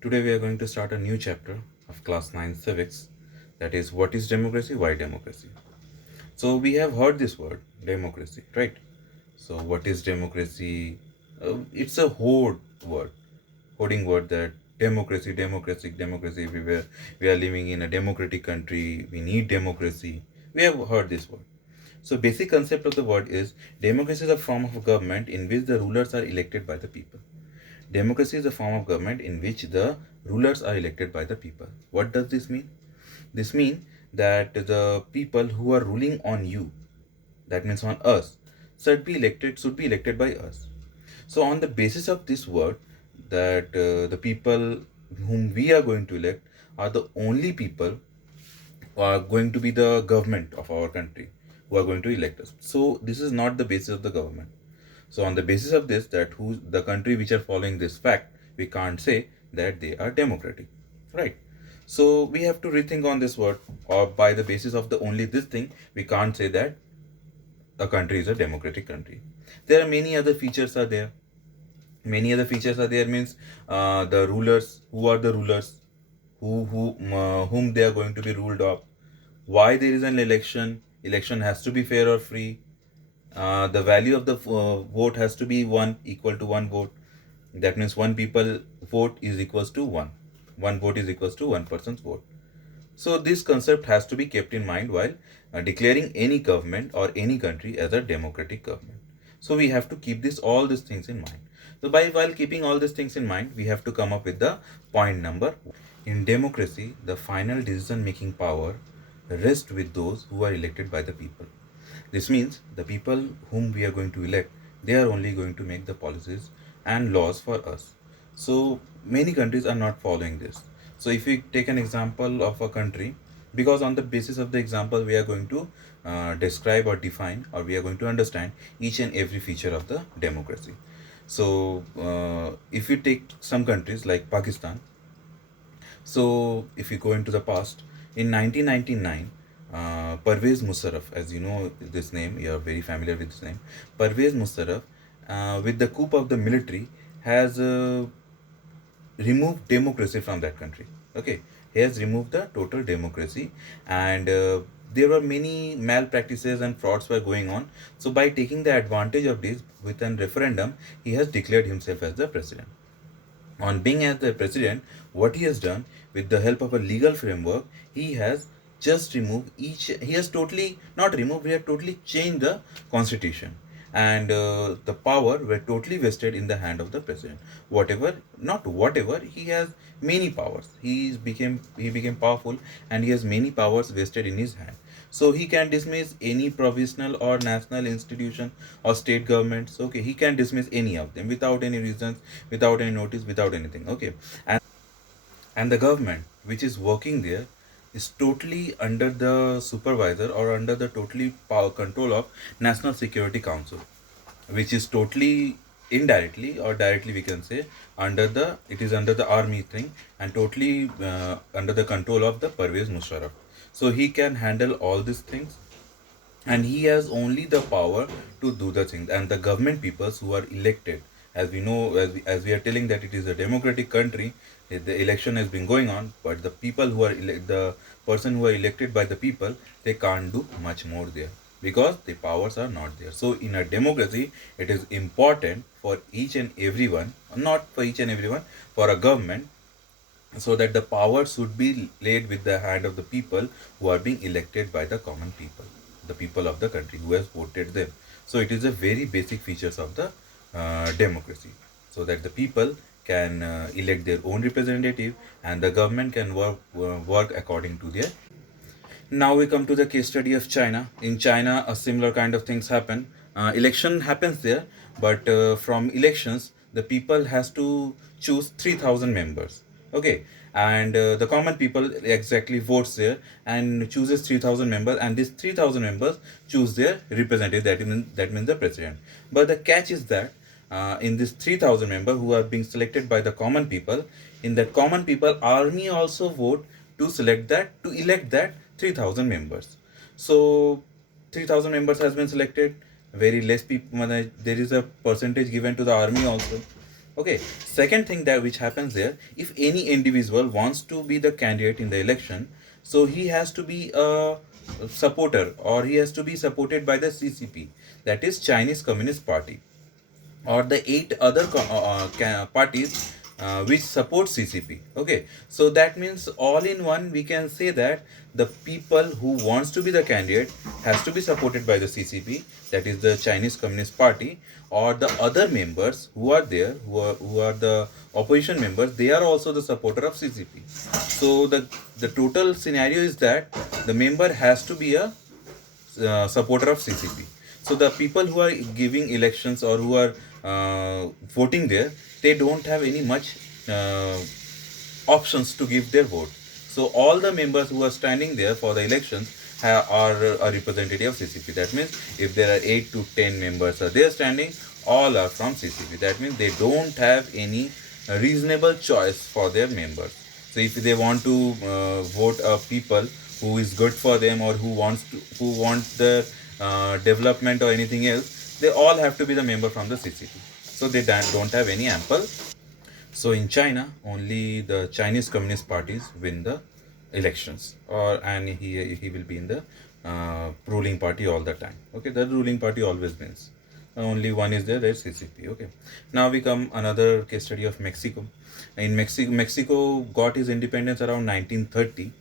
Today we are going to start a new chapter of class 9 civics, that is what is democracy, why democracy. So we have heard this word democracy, right? So what is democracy? It's a word, hoarding word that democracy everywhere. We are living in a democratic country. We need democracy. We have heard this word. So basic concept of the word is democracy is a form of government in which the rulers are elected by the people. Democracy is a form of government in which the rulers are elected by the people. What does this mean? This means that the people who are ruling on you, that means on us, should be elected by us. So on the basis of this word, that the people whom we are going to elect are the only people who are going to be the government of our country, who are going to elect us. So this is not the basis of the government. So on the basis of this, that who the country which are following this fact, we can't say that they are democratic, right? So we have to rethink on this word, or by the basis of the only this thing, we can't say that a country is a democratic country. There are many other features are there. Many other features are there means the rulers, who are the rulers, whom they are going to be ruled of, why there is an election. Election has to be fair or free. The value of the vote has to be one equal to one vote. That means one people vote is equals to one. One vote is equals to one person's vote. So this concept has to be kept in mind while declaring any government or any country as a democratic government. So we have to keep this all these things in mind. So by while keeping all these things in mind, we have to come up with the point number. In democracy, the final decision making power rests with those who are elected by the people. This means the people whom we are going to elect, they are only going to make the policies and laws for us. So many countries are not following this. So if we take an example of a country, because on the basis of the example we are going to describe or define, or we are going to understand each and every feature of the democracy. So if you take some countries like Pakistan, so, if you go into the past, in 1999, Pervez Musharraf, as you know this name, you are very familiar with this name, Pervez Musharraf, with the coup of the military, has removed democracy from that country. Okay, he has removed the total democracy, and there were many malpractices and frauds were going on. So, by taking the advantage of this with a referendum, he has declared himself as the president. On being as the president, what he has done with the help of a legal framework, he has just removed he has totally not removed, he has totally changed the constitution. And the power were totally vested in the hand of the president. Whatever, not whatever, he has many powers. He became powerful, and he has many powers vested in his hand. So he can dismiss any provisional or national institution or state governments. Okay, he can dismiss any of them without any reasons, without any notice, without anything. Okay, and the government which is working there is totally under the supervisor or under the totally power control of National Security Council, which is totally indirectly or directly, we can say, under the army thing, and totally under the control of the Pervez Musharraf. So he can handle all these things, and he has only the power to do the things. And the government peoples who are elected, as we know, as we are telling that it is a democratic country, the election has been going on, but the people who are the person who are elected by the people, they can't do much more there, because the powers are not there. So in a democracy, it is important for each and everyone, not for each and everyone, for a government, so that the power should be laid with the hand of the people who are being elected by the common people, the people of the country who has voted them. So it is a very basic features of the democracy, so that the people can elect their own representative, and the government can work according to their. Now we come to the case study of China. In China, a similar kind of things happen. Election happens there, but from elections, the people has to choose 3,000 members. Okay, and the common people exactly votes there and chooses 3,000 members, and these 3,000 members choose their representative. That means the president. But the catch is that in this 3,000 members who are being selected by the common people, in that common people, army also vote to elect that 3,000 members. So 3,000 members has been selected. Very less people, there is a percentage given to the army also. Okay. Second thing that which happens there, if any individual wants to be the candidate in the election, so he has to be a supporter, or he has to be supported by the CCP, that is Chinese Communist Party, or the eight other parties which support CCP. Okay, so that means all in one we can say that the people who wants to be the candidate has to be supported by the CCP, that is the Chinese Communist Party, or the other members who are there, who are the opposition members, they are also the supporter of CCP. So the total scenario is that the member has to be a supporter of CCP. So the people who are giving elections, or who are voting there, they don't have any much options to give their vote. So all the members who are standing there for the elections are a representative of CCP. That means if there are 8 to 10 members are there standing, all are from CCP. That means they don't have any reasonable choice for their members. So if they want to vote a people who is good for them, or who want the development or anything else, they all have to be the member from the CCP. So they don't have any ample. So in China, only the Chinese Communist parties win the elections, and he will be in the ruling party all the time. Okay, the ruling party always wins. Only one is there, there's CCP. Okay, now we come another case study of Mexico. In Mexico got his independence around 1930,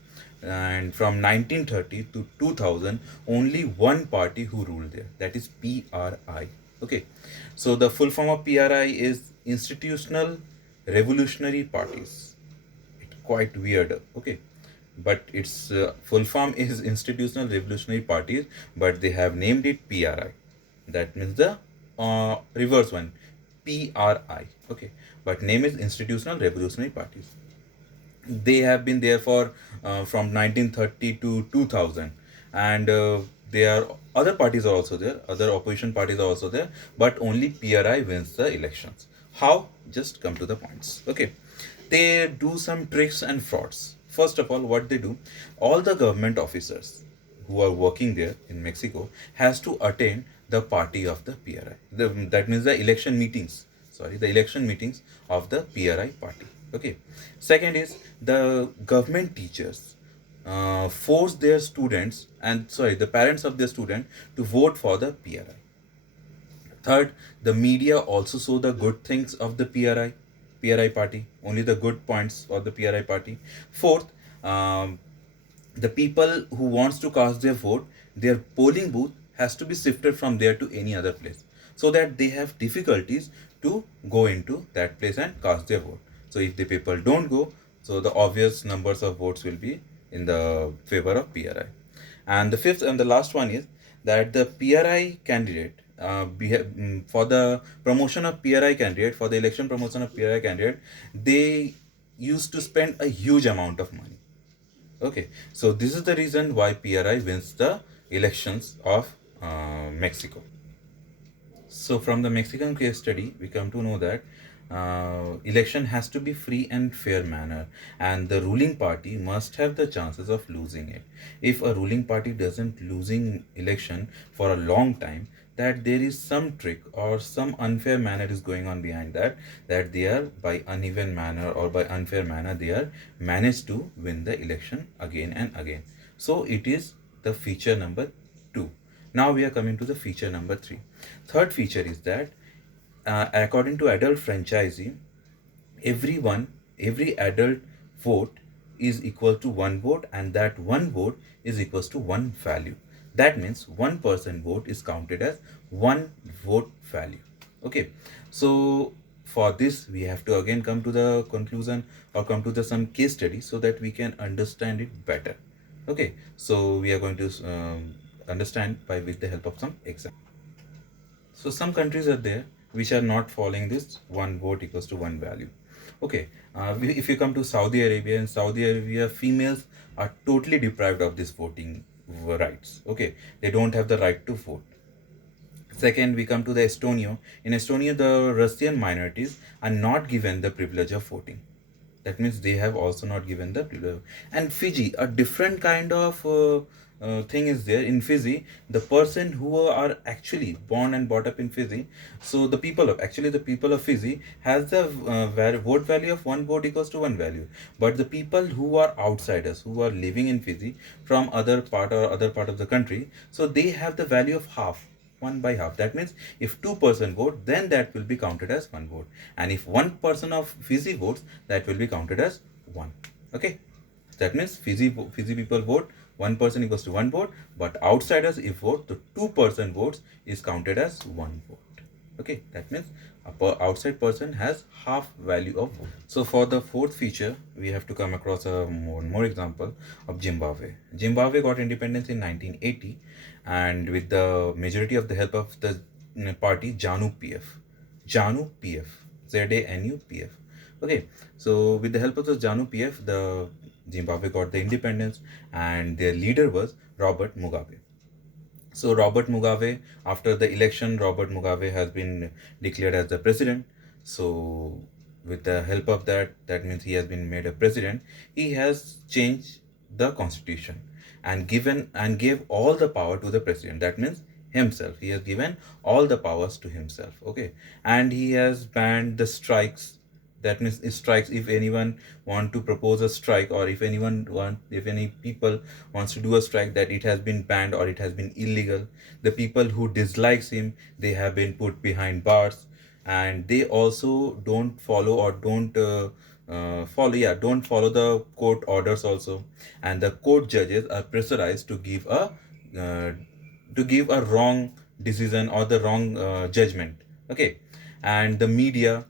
and from 1930 to 2000, only one party who ruled there, that is PRI. Okay, so the full form of PRI is Institutional Revolutionary Parties. It's quite weird. Okay, but its full form is Institutional Revolutionary Parties, but they have named it PRI. That means the reverse one, PRI. Okay, but name is Institutional Revolutionary Parties. They have been there for from 1930 to 2000, and there are other parties are also there, other opposition parties are also there, but only PRI wins the elections. How? Just come to the points. Okay, they do some tricks and frauds. First of all, what they do, all the government officers who are working there in Mexico has to attend the party of the PRI. That means the election meetings. Sorry, the election meetings of the PRI party. Okay. Second is the government teachers force their students, and sorry, the parents of their student, to vote for the PRI. Third, the media also show the good things of the PRI party, only the good points of the PRI party. Fourth, the people who wants to cast their vote, their polling booth has to be shifted from there to any other place, so that they have difficulties to go into that place and cast their vote. So if the people don't go, so the obvious numbers of votes will be in the favor of PRI. And the fifth and the last one is that the PRI candidate, for the promotion of PRI candidate, for the election promotion of PRI candidate, they used to spend a huge amount of money. Okay, so this is the reason why PRI wins the elections of Mexico. So from the Mexican case study, we come to know that election has to be free and fair manner, and the ruling party must have the chances of losing it. If a ruling party doesn't losing election for a long time, that there is some trick or some unfair manner is going on behind that, that they are by uneven manner or by unfair manner they are managed to win the election again and again. So it is the feature number 2. Now we are coming to the feature number 3. Third feature is that according to adult franchisee, every adult vote is equal to one vote, and that one vote is equals to one value. That means one person vote is counted as one vote value. Okay, so for this we have to again come to the conclusion, or come to the some case study, so that we can understand it better. Okay, so we are going to understand by with the help of some example. So some countries are there which are not following this one vote equals to one value. Okay, if you come to Saudi Arabia, in Saudi Arabia, females are totally deprived of this voting rights. Okay, they don't have the right to vote. Second, we come to the Estonia. In Estonia, the Russian minorities are not given the privilege of voting. That means they have also not given the privilege. And Fiji, a different kind of thing is there in Fiji. The person who are actually born and brought up in Fiji, so the people of Fiji has the vote value of one vote equals to one value. But the people who are outsiders, who are living in Fiji from other part of the country, so they have the value of half, one by half. That means if two-person vote, then that will be counted as one vote, and if one person of Fiji votes, that will be counted as one. Okay, that means Fiji people vote, one person equals to one vote, but outsiders if vote, the two-person votes is counted as one vote. Okay, that means outside person has half value of vote. So for the fourth feature, we have to come across a more example of Zimbabwe. Zimbabwe got independence in 1980, and with the majority of the help of the party ZANU PF. ZANU PF. ZANU PF. Okay, so with the help of the ZANU PF, the Zimbabwe got the independence, and their leader was Robert Mugabe. So Robert Mugabe, after the election, Robert Mugabe has been declared as the president. So with the help of that, that means he has been made a president. He has changed the constitution and gave all the power to the president. That means himself. He has given all the powers to himself. Okay, and he has banned the strikes. That means strikes, if anyone want to propose a strike, or if any people wants to do a strike, that it has been banned or it has been illegal. The people who dislikes him, they have been put behind bars, and they also don't follow or don't follow the court orders also, and the court judges are pressurized uh, to give a wrong decision or the wrong judgment. Okay, and the media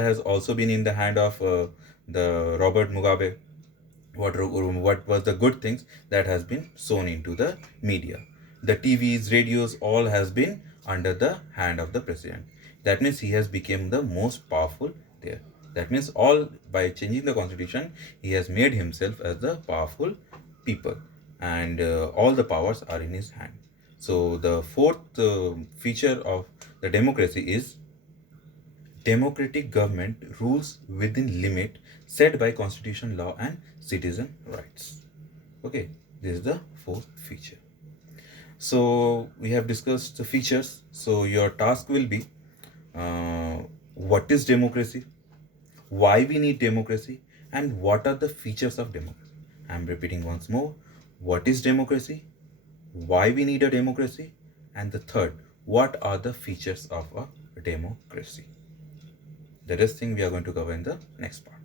has also been in the hand of the Robert Mugabe. What was the good things that has been shown into the media? The TVs, radios, all has been under the hand of the president. That means he has become the most powerful there. That means all by changing the constitution, he has made himself as the powerful people, and all the powers are in his hand. So the fourth feature of the democracy is democratic government rules within limit set by constitution, law, and citizen rights. Okay, this is the fourth feature. So we have discussed the features. So your task will be, what is democracy, why we need democracy, and what are the features of democracy. I'm repeating once more: what is democracy, why we need a democracy, and the third, what are the features of a democracy. The rest thing we are going to cover in the next part.